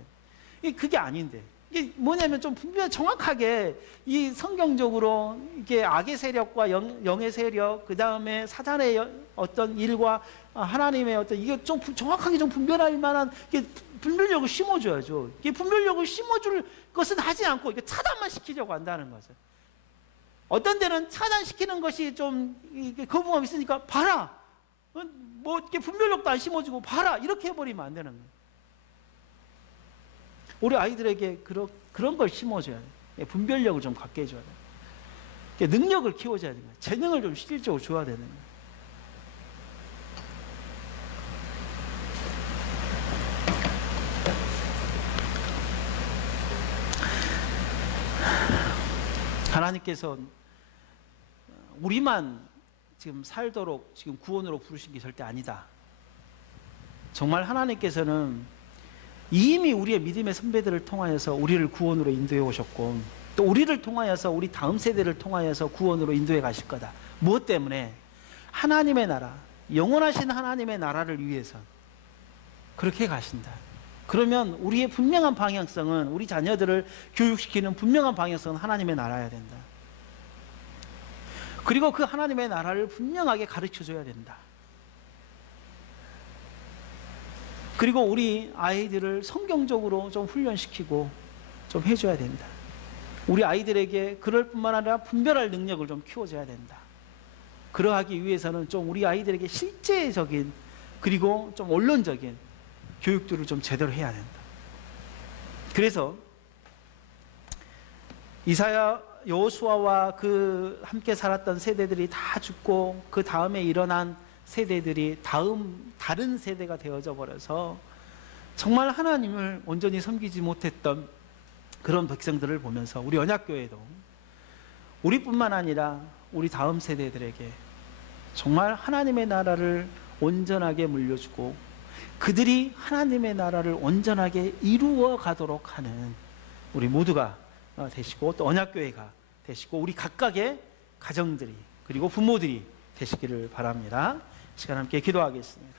그게 아닌데. 이게 뭐냐면 좀 분명 정확하게 이 성경적으로 이게 악의 세력과 영의 세력, 그 다음에 사단의 어떤 일과 하나님의 어떤 이게 좀 정확하게 좀 분별할 만한 분별력을 심어줘야죠. 이게 분별력을 심어줄 것은 하지 않고 이게 차단만 시키려고 한다는 거죠. 어떤 데는 차단시키는 것이 좀 거부감이 있으니까 봐라. 뭐 이렇게 분별력도 안 심어주고 봐라 이렇게 해버리면 안 되는 거예요. 우리 아이들에게 그런 걸 심어줘야 돼요. 분별력을 좀 갖게 해줘야 돼요. 능력을 키워줘야 돼요. 재능을 좀 실질적으로 줘야 되는 거예요. 하나님께서 우리만 지금 살도록 지금 구원으로 부르신 게 절대 아니다. 정말 하나님께서는 이미 우리의 믿음의 선배들을 통하여서 우리를 구원으로 인도해 오셨고 또 우리를 통하여서 우리 다음 세대를 통하여서 구원으로 인도해 가실 거다. 무엇 때문에? 하나님의 나라, 영원하신 하나님의 나라를 위해서 그렇게 가신다. 그러면 우리의 분명한 방향성은 우리 자녀들을 교육시키는 분명한 방향성은 하나님의 나라여야 된다. 그리고 그 하나님의 나라를 분명하게 가르쳐줘야 된다. 그리고 우리 아이들을 성경적으로 좀 훈련시키고 좀 해줘야 된다. 우리 아이들에게 그럴 뿐만 아니라 분별할 능력을 좀 키워줘야 된다. 그러하기 위해서는 좀 우리 아이들에게 실제적인 그리고 좀 원론적인 교육들을 좀 제대로 해야 된다. 그래서 이사야, 여호수아와 그 함께 살았던 세대들이 다 죽고 그 다음에 일어난 세대들이 다른 세대가 되어져 버려서 정말 하나님을 온전히 섬기지 못했던 그런 백성들을 보면서 우리 언약교회도 우리뿐만 아니라 우리 다음 세대들에게 정말 하나님의 나라를 온전하게 물려주고 그들이 하나님의 나라를 온전하게 이루어 가도록 하는 우리 모두가 되시고 또 언약교회가 되시고 우리 각각의 가정들이 그리고 부모들이 되시기를 바랍니다. 시간 함께 기도하겠습니다.